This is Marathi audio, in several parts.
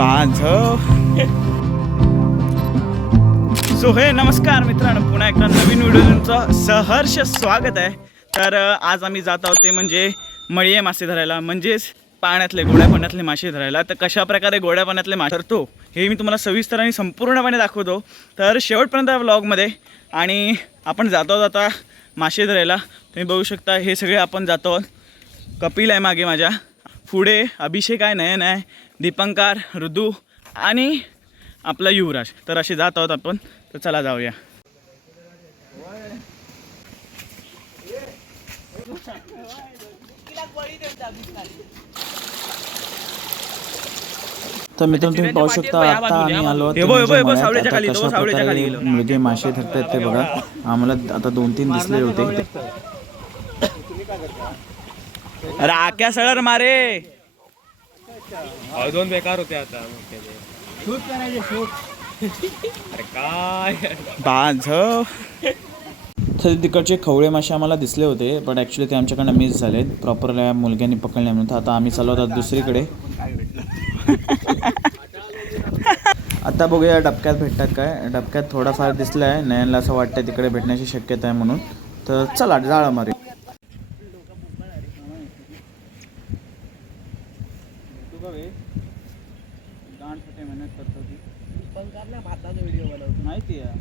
माझ हो. सो हे नमस्कार मित्रांनो. पुन्हा एकदा नवीन व्हिडिओ तुमचं सहर्ष स्वागत आहे. तर आज आम्ही जात आहोत ते म्हणजे मळीये मासे धरायला. म्हणजेच पाण्यातले गोड्या पाण्यातले मासे धरायला. तर कशा प्रकारे गोड्या पाण्यातले मासे धरतो हे मी तुम्हाला सविस्तर आणि संपूर्णपणे दाखवतो. तर शेवटपर्यंत व्लॉगमध्ये आणि आपण जातो जाता मासे धरायला तुम्ही बघू शकता हे सगळे आपण जातो कपिल आहे मागे माझ्या. पुढे अभिषेक आहे नयन आहे. दीपंकार ऋतू आणि आपला युवराज. तर असे जात आहोत आपण. तर चला जाऊया. तर मित्रांनो तुम्ही पाहू शकता आता आम्ही आलो आहोत प्रकारे मुलगे मासे धरतात ते बघा. आम्हाला आता दोन तीन दिसले होते. राख्या सळर मारे. अहो, दोन बेकार होते आता शूट करायचे शूट. अरे काय? बाझ तर तिकडचे खवळे मासे आम्हाला दिसले होते पण ॲक्च्युली ते आमच्याकडनं मिस झाले प्रॉपर मुलग्यांनी पकडले म्हणून. तर आता आम्ही चालू होतात दुसरीकडे. आता बघूया डबक्यात भेटतात काय. डबक्यात थोडाफार दिसलं आहे नयनला असं वाटतं तिकडे भेटण्याची शक्यता आहे म्हणून. तर चला जाळा मारे माहिती आहे.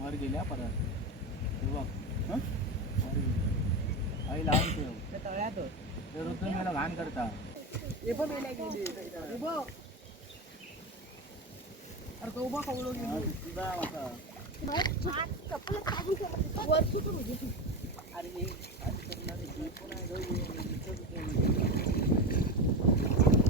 वर गेल्या परत. हे बघ. हं? वर गेली. आई लावून ठेव. ते मला घाण करता. हा, तुझा मासा. इथे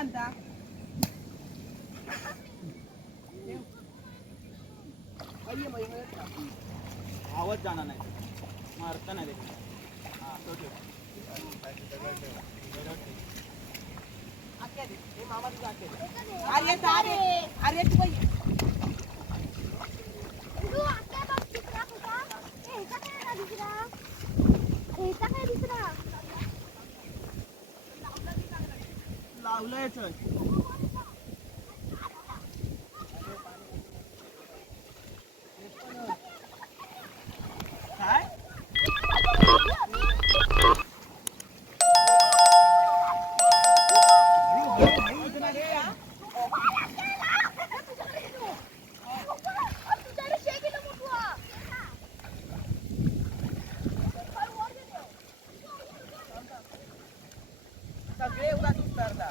आणता आवाज जाणार नाही. मारता नाही. हा, तो ठेव. अरे अरे अरे तू बाई लावलंय चल. काय सगळे उगाच उतरला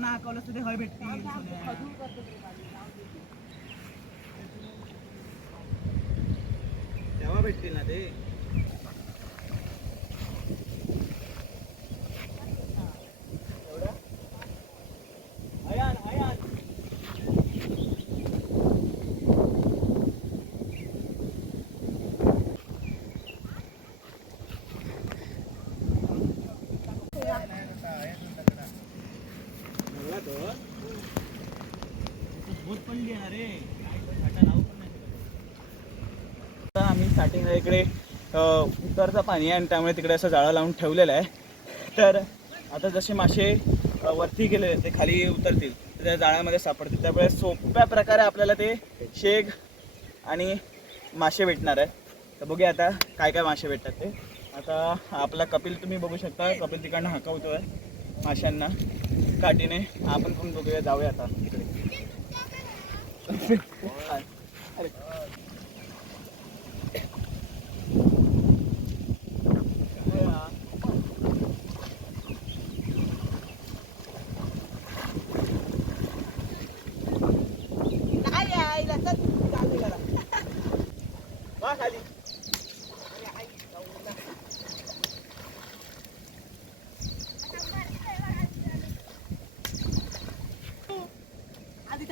थैना वरना हाकवलं असतं ते हय भेटतील सोन्या. तेव्हा भेटतील ना ते आम्ही स्टार्टिंगला इकडे उतरचं पाणी आहे आणि त्यामुळे तिकडे असं जाळं लावून ठेवलेलं आहे. तर आता जसे मासे वरती गेले ते खाली उतरतील. तर त्या जाळ्यामध्ये सापडतील. त्यामुळे सोप्या प्रकारे आपल्याला ते शेग आणि मासे भेटणार आहे तर बघूया आता काय काय मासे भेटतात ते. आता आपला कपिल तुम्ही बघू शकता. कपिल तिकडनं आहे माशांना. काठीने आपण पण बघूया. जाऊया आता तिकडे. अरे.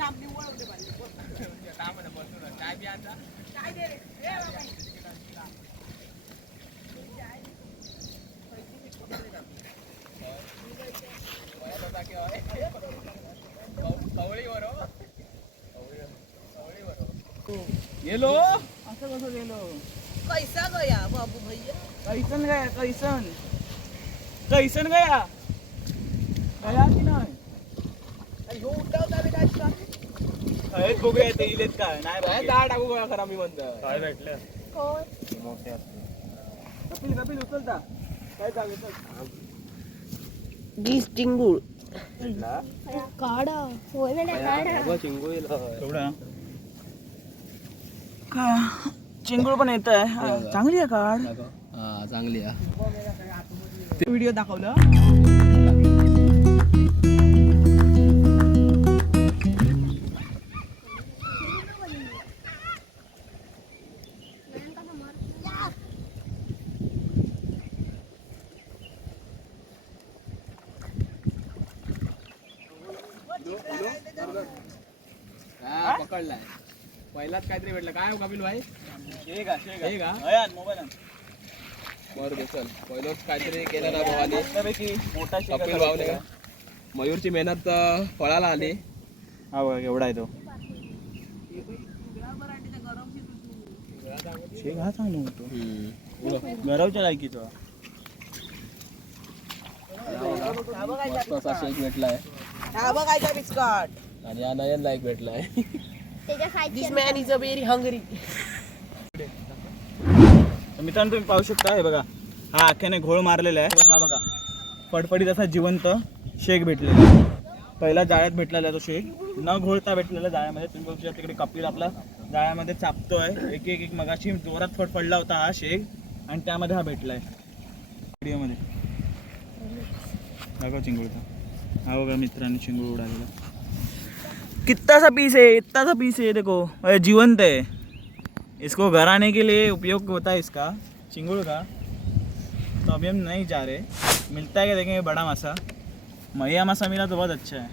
पाहिजे काय. गेलो असं कसं गेलो कैसा गया बाबू भैया? कैसन गया कैसन? कैसन गया? गया की नाही? हेच बघूया ते इलेत काय नाही काय बघूया. दहा टाकू गोळा करा मी म्हणतो काय भेटलं? कपिल कपिल उचलता. काय चालू. वीस टिंगूळ काढा. होय ना काढा. चिंगू एवढा? काय चिंगूळ पण येत आहे चांगली आहे कार हा चांगली आहे. व्हिडिओ दाखवलं. हा पकडलाय पहिलाच काहीतरी भेटलं. काय हो कपिल भाई? हा? आण. बरं चल. पहिलंच काहीतरी केलं ना भावाने मस्तपैकी मोठा शेग कपिल भावने भेटला. मयूरची मेहनत फळाला आली. हा बघा एवढा आहे तो. शेग हा चांगला होतो. गरवच्या लायकीचा. मस्त असा शेक भेटलाय. हा बघायचा बिस्कट. आणि हा Nayan like भेटलाय. This man is a very hungry तर मित्रांनो तुम्ही पाहू शकता हे बघा. हा आख्याने घोळ मारलेला आहे. हा बघा. फडफडीत असा जिवंत शेक भेटलेला आहे. पहिला जाळ्यात भेटलेला आहे तो शेक न घोळता भेटलेला जाळ्यामध्ये. तुम्ही बघू शकता तिकडे कपिल आपला जाळ्यामध्ये चापतोय. एक एक एक मगाशी जोरात फडफडला होता हा शेक आणि त्यामध्ये हा भेटलाय व्हिडिओमध्ये. दाखव चिंगूळचा. हा बघा मित्रांनी चिंगूळ उडालेला. कितना सा पीस है इतना सा पीस है देखो। अरे जीवंत है। इसको घर आने के लिए उपयोग होता है इसका चिंगुड़ का। तो अभी हम नहीं जा रहे। मिलता है क्या देखेंगे बड़ा मासा। मैया मासा मिला तो बहुत अच्छा है।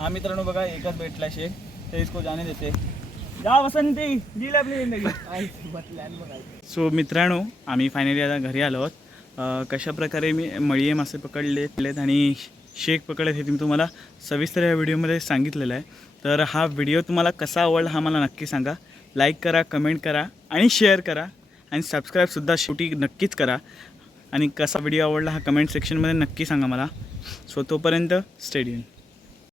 हा मित्रांनो बघा एकच भेटला शेख ते इसको जाने देते. जा वसंती जी आपली जिंदगी. सो मित्रांनो आम्ही फायनली आता घरी आलो आहोत. कशाप्रकारे कशा प्रकारे मी मळीये मासे पकडले आहेत आणि शेक पकडत हे मी तुम्हाला सविस्तर या व्हिडिओमध्ये सांगितलेलं आहे. तर हा व्हिडिओ तुम्हाला कसा आवडला हा मला नक्की सांगा. लाईक करा कमेंट करा आणि शेअर करा. आणि सबस्क्राईबसुद्धा शेवटी नक्कीच करा. आणि कसा व्हिडिओ आवडला हा कमेंट सेक्शनमध्ये नक्की सांगा मला. सो तोपर्यंत स्टेडियम